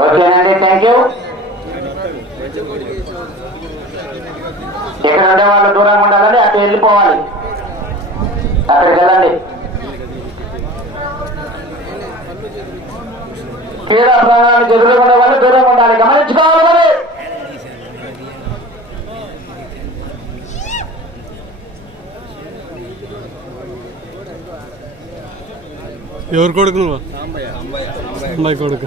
ఓకేనండి thank you ఇక్కడ ఉండే వాళ్ళు దూరంగా ఉండాలని అటు వెళ్ళిపోవాలి. అక్కడికి వెళ్ళండి. క్రీడా ప్రాంగణానికి ఎదురుకునే వాళ్ళు దూరంగా ఉండాలి. గమనించుకోవాలి మరి. ఎవరు కొడుకు నువ్వు అమ్మాయి కొడుకు.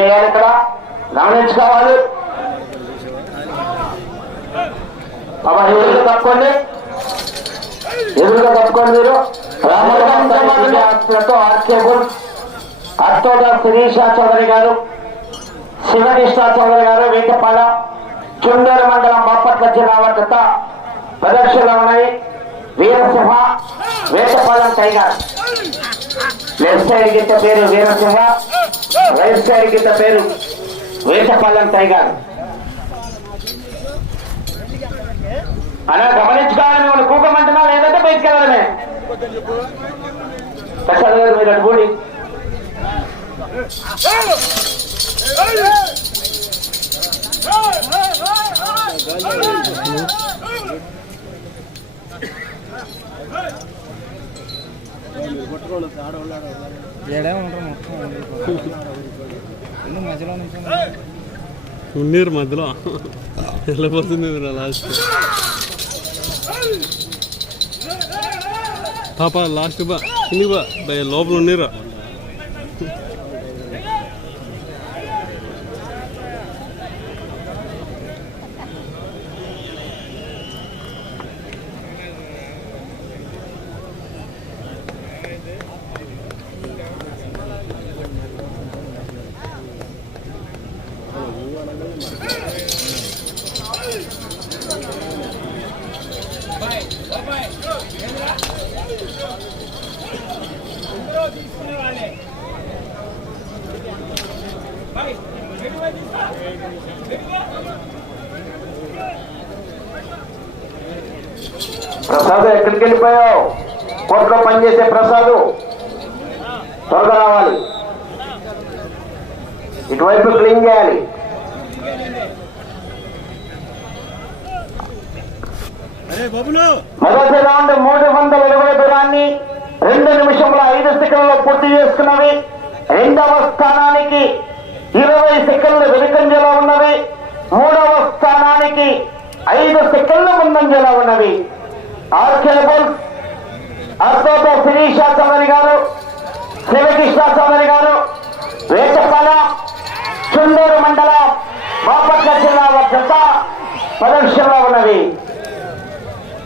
లేయాలి ఇక్కడ? గమనించుకోవాలి. బాబా ఎదురుగా తప్పుకోండి ఎదురుగా తప్పుకోండి మీరు. రామతో ఆర్కేబుల్ అత్తోద శిరీషా చౌదరి గారు. శివకృష్ణాచార్య గారు వేటపాల చుండూరు మండలం బాపట్ల జిల్లా వద్ద ప్రదర్శనలో ఉన్నాయి. Veerasimha Vetapalem tiger. Left side గిత్త పేరు వీరసింహ రైట్ సైడ్ గిత్త పేరు వేటపాలెం టైగర్. అలా గమనించుకోవాలని వాళ్ళు కూకమంటున్నా లేదంటే బయటికి వెళ్ళడమే. ప్రసాద్ గారు మీరు అడుగుడి ఏడే ఉంటారు మొత్తం మధ్యలో. నుంచి ఉన్నీరు మధ్యలో వెళ్ళిపోతుంది మీరు లాస్ట్. పాప లాస్ట్ బా కిందికి బా లోపల ఉన్నీరా. ప్రసాద్ ఎక్కడికి వెళ్ళిపోయావు? కోర్టులో పనిచేసే ప్రసాద్. త్వరగా రావాలి. ఇటువైపు క్లీన్ చేయాలి. మొదటి రౌండ్ మూడు వందల ఇరవై దూరాన్ని రెండు నిమిషముల ఐదు సెకండ్లలో పూర్తి చేసుకున్నవి. రెండవ స్థానానికి ఇరవై సెకండ్లు వెనుకంజలో ఉన్నవి. మూడవ స్థానానికి ఐదు సెకండ్ల ముందంజలో ఉన్నవి. ఆర్కేబుల్ అర్థతో శిరీష చౌదరి గారు శివకృష్ణ చౌదరి గారు వేటపాల చుండూరు మండలం బాపట్ల జిల్లా వద్ద ప్రదర్శనలో ఉన్నవి.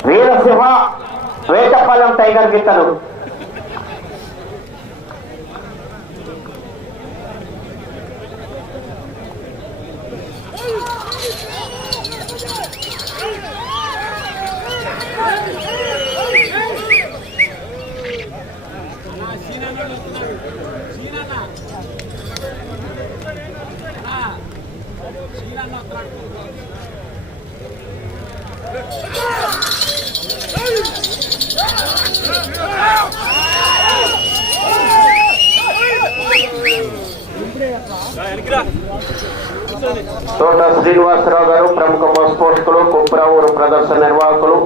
వీరసింహ వేటపాలెం టైగర్ గీతలు తోట శ్రీనివాసరావు గారు ప్రముఖ బస్ పోస్టులు కుప్రావూరు ప్రదర్శన నిర్వాహకులు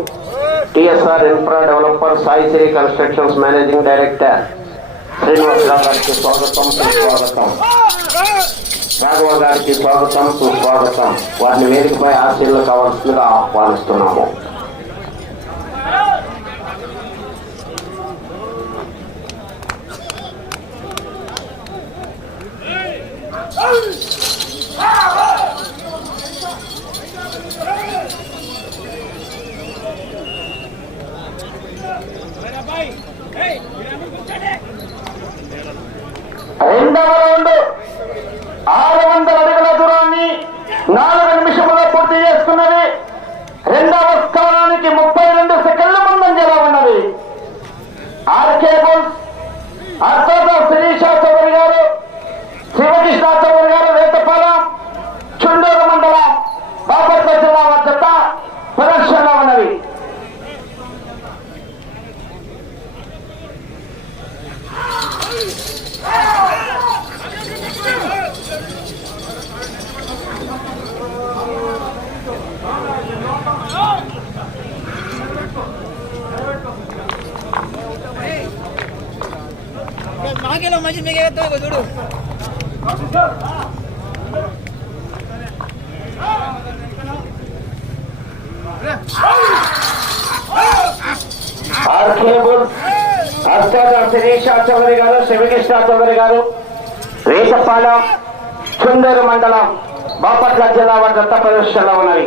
TSR infra developer Saisri constructions managing director Srinivasarao గారికి స్వాగతం సుస్వాగతం. రాఘవ గారికి స్వాగతం సుస్వాగతం. వారిని వేదికపై ఆశీర్లు కావాల్సిందిగా ఆహ్వానిస్తున్నాము. రెండవ రౌండ్ ఆరు వందల అడుగుల దూరాన్ని నాలుగు శిరీష చౌదరి గారు శివకృష్ణ చౌదరి గారు రేసపాలెం చుందూరు మండలం బాపట్ల జిల్లా దత్త ప్రదర్శనలో ఉన్నవి.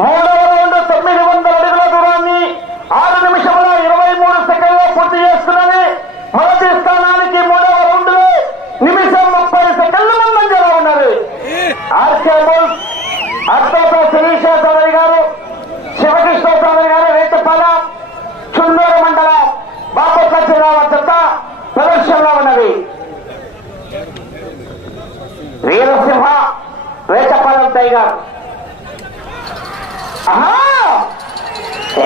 మూడవ రౌండ్ తొమ్మిది వందల అడుగుల దూరాన్ని ఆరు నిమిషముల ఇరవై మూడు సెకండ్లో పూర్తి చేస్తున్నది మొదటి స్థానానికి మూడవ రౌండ్లో నిమిషం ముప్పై సెకండ్లు ముందంజలో ఉన్నది ఆర్కే బుల్స్ అత్తోట శిరీష చౌదరి గారు శివకృష్ణ చౌదరి గారు రేతుపాల చుండూరు మండలం బాపట్ల జిల్లా వద్ద ప్రదర్శనలో ఉన్నది వీరసింహ రేతపాలెం టైగర్ ఆహా!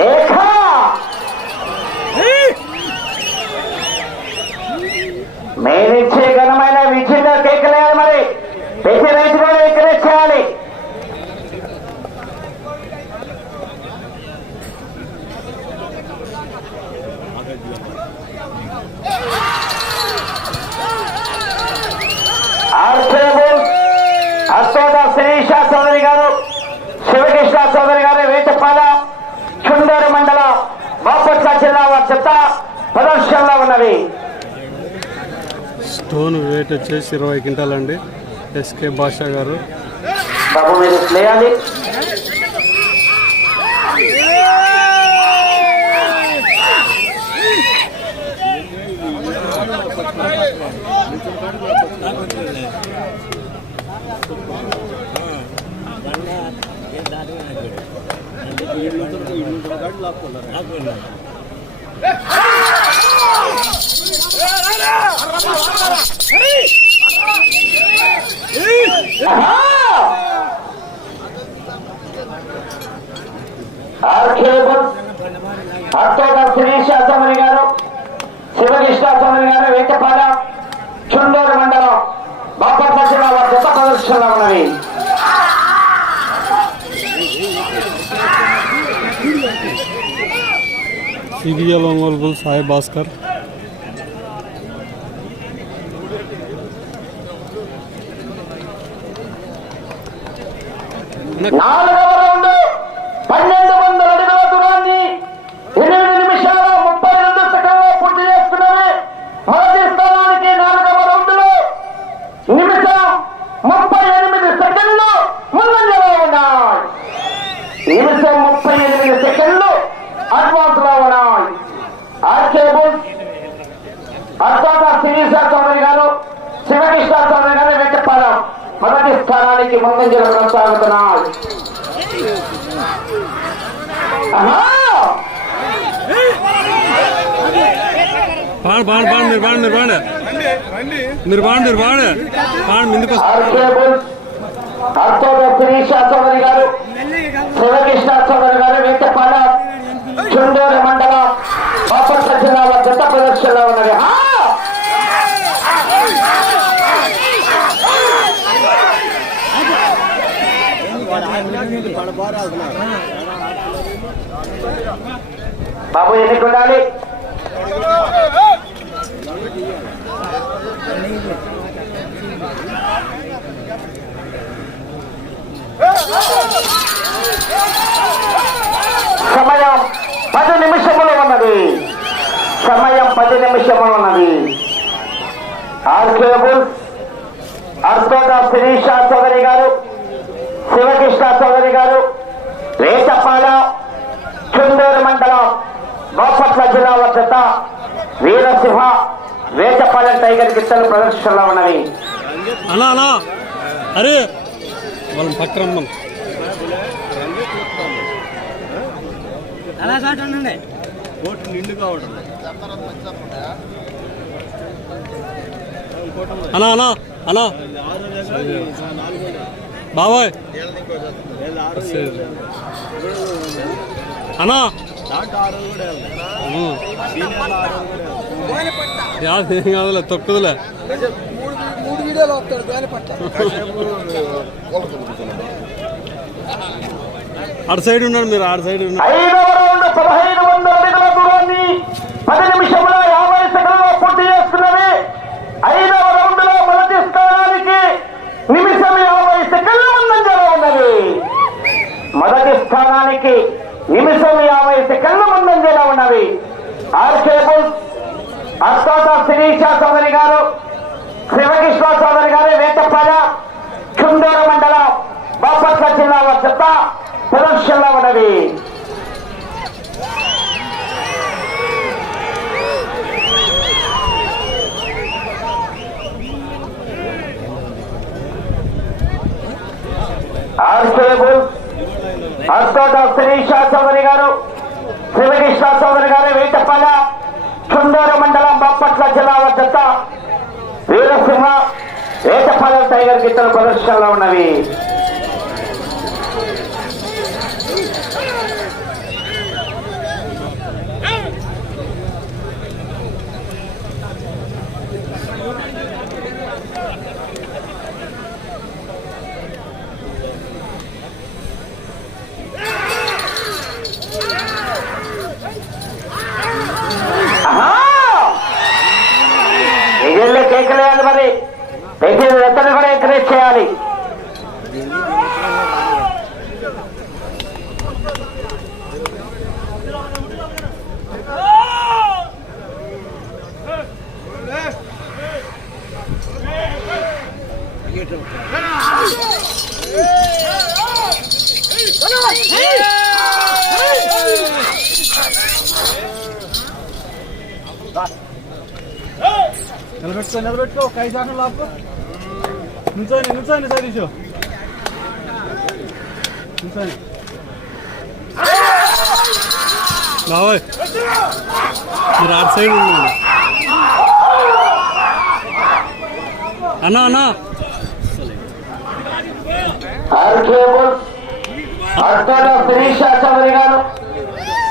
ఏకా! మేమిచ్చే ఘనమైన విజయంగా కేకలేయాలి మరి ప్రతి రైతు కూడా ఎంకరేజ్ చేయాలి ఆర్కేబుల్ అశోక శిరీష చౌదరి గారు చౌదరి గారు వేటపాల చుండూరు మండలం బాపట్ల జిల్లా వారి చెత్త ప్రదర్శనలో ఉన్నవి స్టోన్ వెయిట్ వచ్చేసి ఇరవై క్వింటాల్ అండి ఎస్కే భాషా గారు. బాబు మీరు లేయాలి ఆర్కేబుల్ అత్తోట శిరీష చౌదరి గారు శివకృష్ణ చౌదరి గారు సిబిఎల్ ఒంగోలు బుల్ సాయి భాస్కర్ నాలుగవ రౌండ్ అర్థాత శిరీష చౌదరి గారు శివకృష్ణ చౌదరి గారు వెంటపాలెం మొదటి స్థానానికి ముందంజలు బాండ్ బాండ్ మీరు బాండ్ మీరు బాండ్ మీరు బాండ్ మీరు బాండ్ బాండ్ ముందుకు వస్తా- ఆర్కేబుల్ అర్థోద శిరీష చౌదరి గారు శివకృష్ణ చౌదరి గారు వెంటపాలెం చుండూరు మండలం బాపట్ల జిల్లా వారి బాబు ఎందుకు ఉండాలి సమయం పది నిమిషములు ఉన్నది. సమయం పది నిమిషములు ఉన్నది. ఆర్కేబుల్ అర్థోదా శిరీష చౌదరి గారు శివకృష్ణ చౌదరి గారు రేచపాల చుండూరు మండలం బాపట్ల జిల్లా వద్ద వీరసింహ వేచపాలెం టైగర్ గిత్తలు ప్రదర్శనలో ఉన్నవి. అలా అలా. అరే రమ్మను. అలా సార్ ఉండండి. అలా. అలా అలా. బాబాయ్ అన్నా యాదేం కాదులే తొక్కుదులే మూడు వీడియోలు వస్తాడు దాని పట్ల అటు సైడ్ ఉన్నాడు మీరు ఆడు సైడ్ ఉన్నాడు ఐదవ రౌండ్ పదహైదు వందల అడుగుల దూరాన్ని పది నిమిషముల యాభై సెకండ్లో పూర్తి చేస్తున్నది ఐదవ రౌండ్లో మొదటి స్థానానికి నిమిషం యాభై సెకండ్ల ముందంజలో ఉన్నది మొదటి స్థానానికి నిమిషం యాభై సెకండ్ల ముందంజలో ఉన్నవి. ఆర్కేబుల్ అస్తోట శిరీష చౌదరి గారు శివకృష్ణ చౌదరి గారు వేటపాల చుండూరు మండలం బాపట్ల జిల్లా వద్ద ప్రదర్శనలో ఉన్నది ఆర్కేబుల్ అస్తోట శిరీష చౌదరి గారు శివకృష్ణ చౌదరి గారు వేటపాల చుండూరు మండలం బాపట్ల జిల్లా వద్ద వీరసింహ వేటపాలెం టైగర్ గిత్తలు ప్రదర్శనలో ఉన్నవి. ఎగిరిలే మరి ఎగిరి ఎత్తని కూడా ఎంకరేజ్ చేయాలి Hey! నిలబెట్టుకో నిలబెట్టుకో ఒక ఐదు సార్లు లాపు నుంచోని నుంచోని సతీష్ నుంచోని. బాబాయ్ మీరు అటు సైడ్ ఉన్నాడు అన్నా అన్నా. శిరీష చౌదరి గారు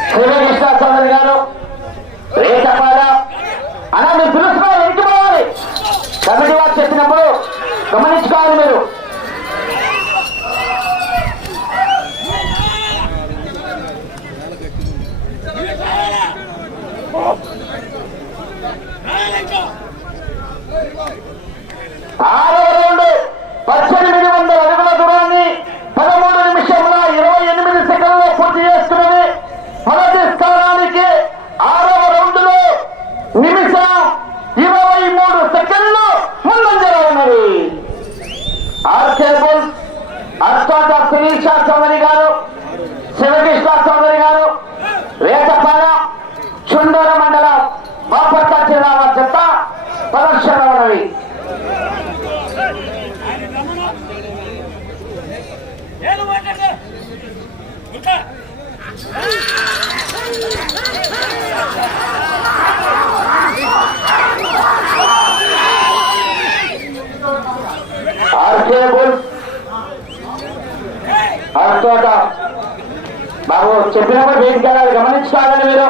శివకృష్ణ చౌదరి గారు రేచపాల అలా మీరు పిలుస్తున్నారు వెనక్కి పోవాలి కమిటీ వారు చెప్పినప్పుడు గమనించుకోవాలి మీరు ఆరవ రౌండ్ పద్దెనిమిది వందల అడుగుల దూరాన్ని పదమూడు నిమిషముల ఇరవై ఎనిమిది సెకండ్లో పూర్తి చేస్తున్నది మొదటి స్థానానికి ఆరవ రౌండ్లో నిమిషం ఇరవై మూడు సెకండ్లు ముందంజలో ఉన్నది ఆర్కేబుల్ అర్కోట శిరీష చౌదరి గారు శివకృష్ణ చౌదరి గారు వేటపాల చుండూరు మండలం బాపట్ల జిల్లా జత ప్రదర్శన ఉన్నవి ఆర్కేబుల్ అర్కోట బాబు చెప్పినప్పుడు వేదిక కాదు గమనించుకోవాలని మీరు.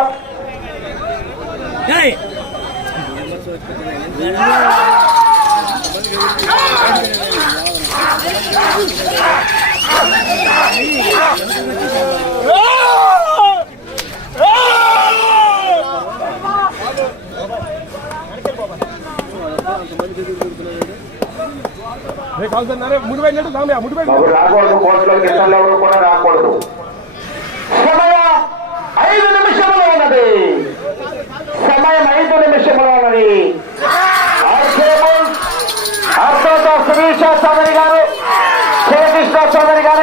రాకూడదు కోర్టులో గిట్టంలో ఎవరు కూడా రాకూడదు. ఐదు నిమిషములైనవి అర్థదాస్ సోదరి గారు శ్రీకృష్ణ సోదరి గారు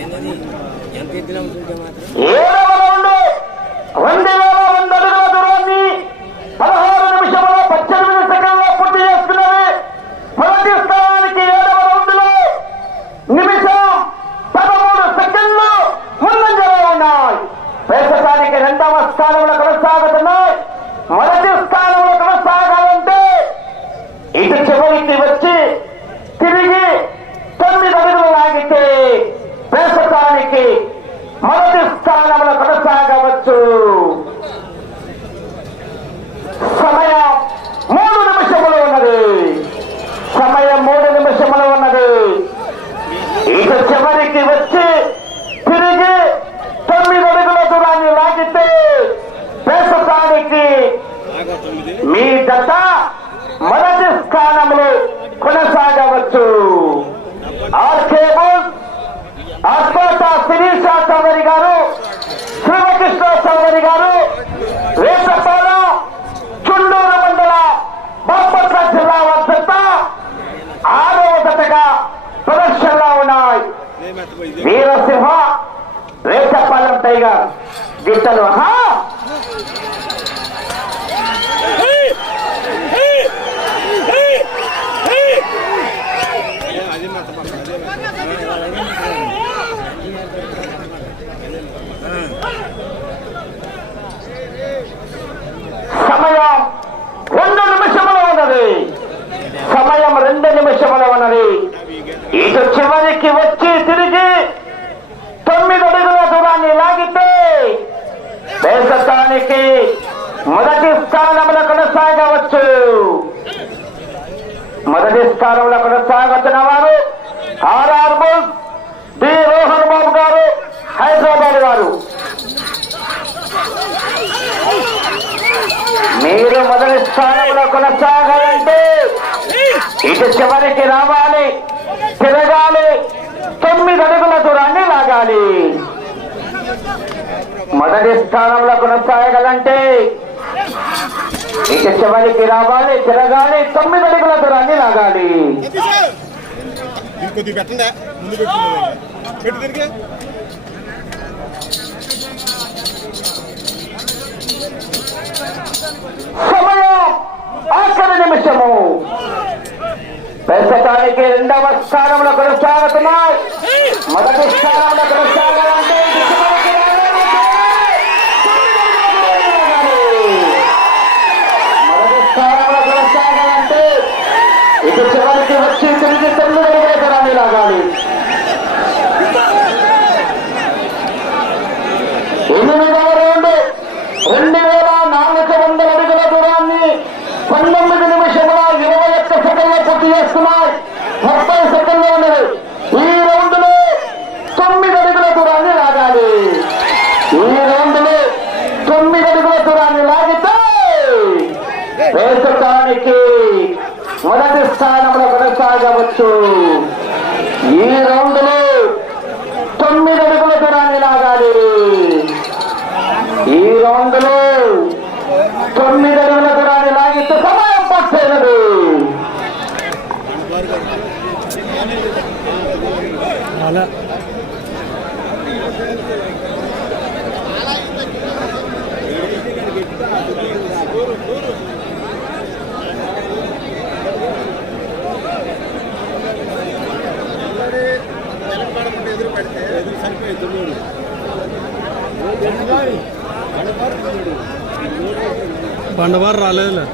ఏంటది ఎంత ఎత్తున ఉంటుంటే మాత్రం. మొదటి స్థానంలో కొనసాగలంటే ఇక చివరికి రావాలి తిరగాలి తొమ్మిది అడుగుల దూరాన్ని లాగాలి. సమయం నిమిషము. ప్రస్తుతానికి రెండవ స్థానంలో కొనసాగుతున్నాయి. మొదటి స్థానంలో కొనసాగాలంటే పన్నెండు నిమిషముల ఇరవై ఒక్క సెకండ్ల పూర్తి చేస్తున్నాయి. ముప్పై సెకండ్లు ఉన్నది. ఈ రౌండ్లో తొమ్మిది అడుగుల దూరాన్ని లాగాలి. ఈ రౌండ్లో తొమ్మిది అడుగుల దూరాన్ని లాగితే వేసటానికి మొదటి స్థానంలో కొనసాగవచ్చు. ఈ రౌండ్లో పండువారు రాలేదు.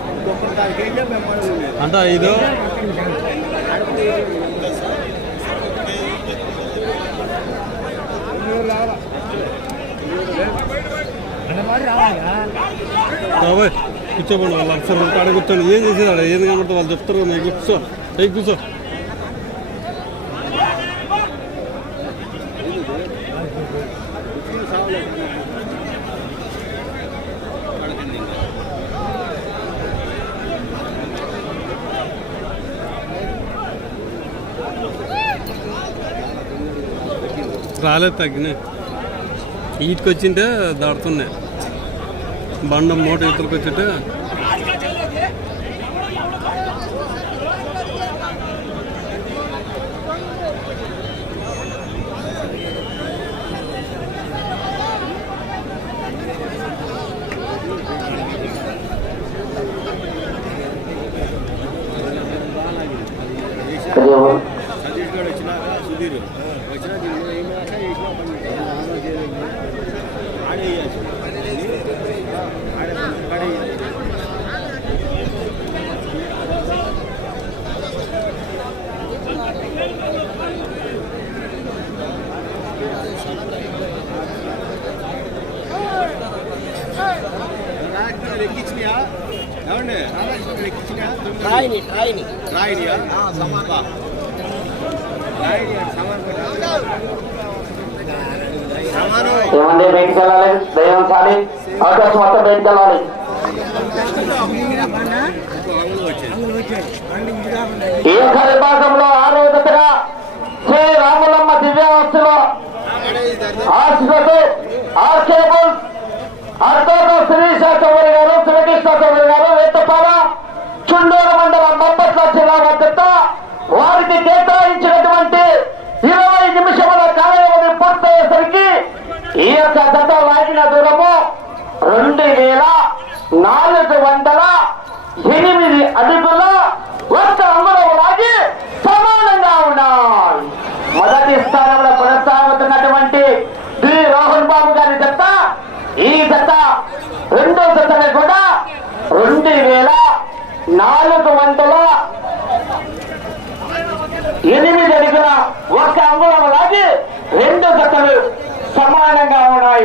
అంటే ఐదు. బాబాయ్ కూర్చోబండి వాళ్ళు అక్షరం కాడ కూర్చోండి. ఏం చేసేది ఏం కనబడుతుంది? వాళ్ళు చెప్తారు మీకు కూర్చో. అయ్యి కూర్చో. రాలేదు తగ్గినాయి. ఈటికి వచ్చింటే దాడుతున్నాయి బండ మూట ఇతలకు వచ్చింటే అంటే సమానం. సమానం ఏమండి బయటికి వెళ్ళాలి? దైవం సాలి అవకాశం మొత్తం బయటికి వెళ్ళాలి. ఈ యొక్క విభాగంలో ఆరో దశగా శ్రీ రాములమ్మ దివ్యావస్థలో ఆశిపతి ఆర్ కేబుల్ అర్ధోక శిరీష చౌదరి గారు శ్రీకృష్ణ చౌదరి గారు వేటపాల చుండూరు మండలం బొప్పట్ల జిల్లా వద్ద వారికి కేటాయించినటువంటి ఇరవై నిమిషముల కాలవ్యవధి పూర్తయ్యేసరికి ఈ యొక్క జత లాగిన దూరము రెండు వేల నాలుగు వందల ఎనిమిది అడుగుల ఒక్క అంగుళము లాగి సమానంగా ఉన్నాయి మొదటి స్థానంలో కొనసాగుతున్నటువంటి డి రోహన్ బాబు గారి జత ఈ జత రెండో జతని కూడా రెండు వేల నాలుగు వందల ఎనిమిది అడుగుల ఒక అంగుళం లాగి రెండు జతలు సమానంగా ఉన్నాయి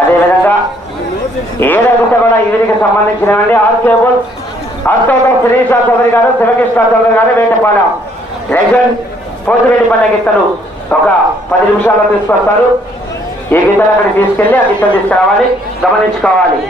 అదేవిధంగా ఏడగుట కూడా వీరికి సంబంధించినవండి ఆర్ కేబుల్ అస్తోతో శిరీష చౌదరి గారు శివకృష్ణ చౌదరి గారు వేటపాల లెజెండ్ పోతిరెడ్డిపల్లె గిత్తలు ఒక పది నిమిషాల్లో తీసుకొస్తారు. ఈ గిత్తలు అక్కడికి తీసుకెళ్ళి ఆ గిత్తలు తీసుకురావాలి గమనించుకోవాలి.